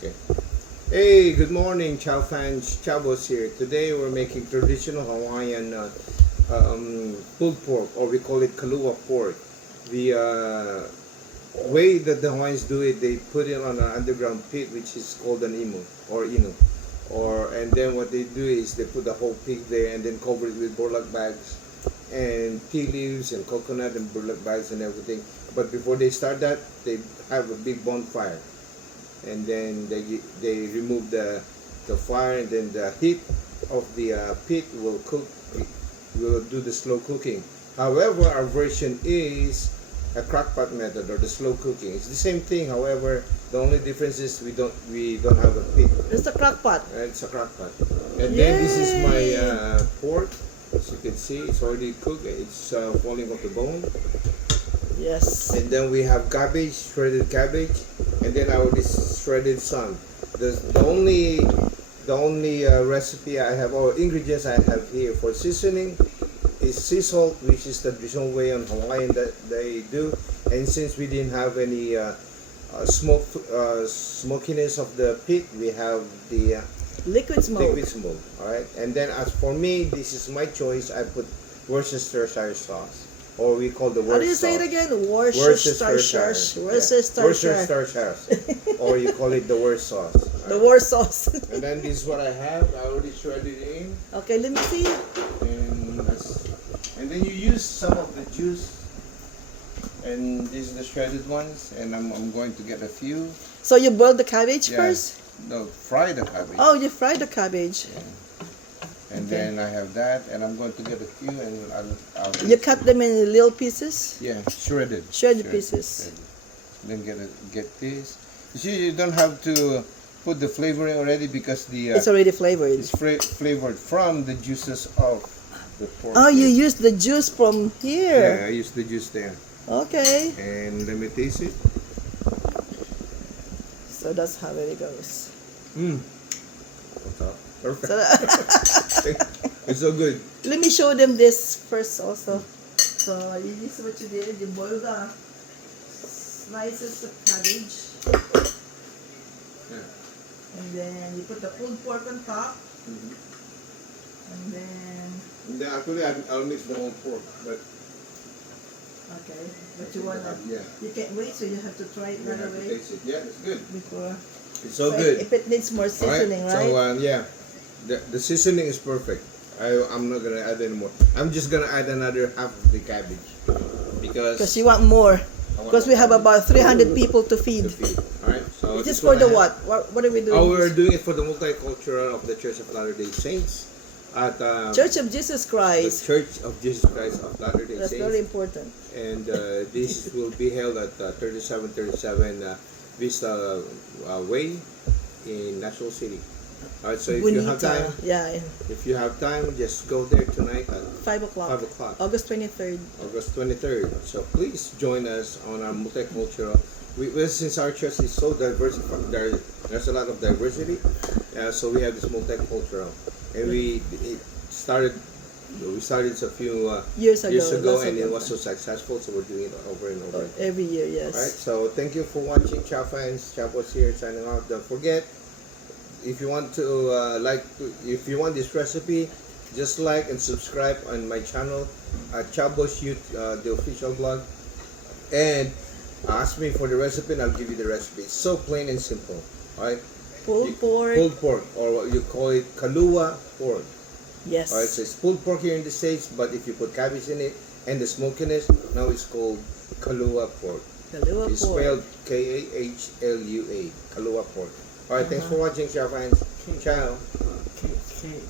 Okay. Hey, good morning, Chow fans. Chavos here. Today we're making traditional Hawaiian pulled pork, or we call it kalua pork. The way that the Hawaiians do it, they put it on an underground pit, which is called an imu or inu. And then what they do is they put the whole pig there and then cover it with burlap bags and tea leaves and coconut and burlap bags and everything. But before they start that, they have a big bonfire, and then they remove the fire, and then the heat of the pit will do the slow cooking. However, our version is a crockpot method, or the slow cooking. It's the same thing. However, the only difference is we don't have a pit. It's a crock pot. It's a crockpot. And then this is my pork. As you can see, it's already cooked. It's falling off the bone. Yes. And then we have cabbage, shredded cabbage, and then our shredded sun. The only recipe I have, or ingredients I have here for seasoning, is sea salt, which is the traditional way on Hawaiian that they do. And since we didn't have any smokiness of the pit, we have the Liquid smoke. liquid smoke. All right. And then as for me, this is my choice. I put Worcestershire sauce, or we call the How do you Worcestershire. say it again? Worcestershire. Worcestershire. Or you call it the worst sauce. The worst sauce. And then this is what I have. I already shredded it in. Okay, let me see. And then you use some of the juice. And these are the shredded ones. And I'm going to get a few. So you boil the cabbage Yeah. first? No, fry the cabbage. Oh, you fry the cabbage. And Okay. then I have that. And I'm going to get a few. And I'll You cut them in little pieces? Yeah, shredded. Shredded pieces. Shredded. Then get this. You see, you don't have to put the flavoring already, because the It's already flavored. it's flavored from the juices of the pork. Oh, you there. use the juice from Yeah, here. I use the juice there. Okay. And let me taste it. So that's how it goes. What's up? Perfect. So It's so good. let me show them this first also. So this is what you did. You boil the slices of cabbage. Yeah. And then you put the pulled pork on top. Mhm. And then, And then actually, I'll mix the whole pork, but okay. But you wanna, yeah, you can't wait, so you have to try it you right have to away taste it. Yeah, it's good. before. It's so If- good. If it needs more seasoning, Alright, right? so yeah, the seasoning is perfect. I'm not gonna add any more. I'm just gonna add another half of the cabbage because Because you want more. I want Because we have about 300 people to to feed. feed. Alright, so Is this this for one I the have. what are we doing? Oh, we're doing it for the multicultural of the Church of Latter-day Saints at Church of Jesus the Christ. Church of Jesus Christ of Latter-day That's Saints. very important. And this will be held at 3737 Vista Way in National City. Alright, so if you have time, Yeah, just go there tonight at 5 o'clock. 5 o'clock. August 23rd. August 23rd. So please join us on our multicultural. Since our church is so diverse, there's a lot of diversity. So we have this multicultural, and we started a few Years ago. years ago, lots and of it them. was so successful. So we're doing it over and over. Every year, yes. Alright, so thank you for watching, Chow fans. Chow was here signing out. Don't forget, if you want to if you want this recipe, just like and subscribe on my channel at Chabos Youth, the official blog, and ask me for the recipe, and I'll give you the recipe. It's so plain and simple. Alright, Pulled pork. pulled pork, or what you call it, kalua pork. Yes. Alright, so it's pulled pork here in the States, but if you put cabbage in it and the smokiness, now it's called kalua pork. Kalua It's pork. spelled Kahlua, Kalua pork. Alright, thanks for watching, Chow fans. Ciao. Okay.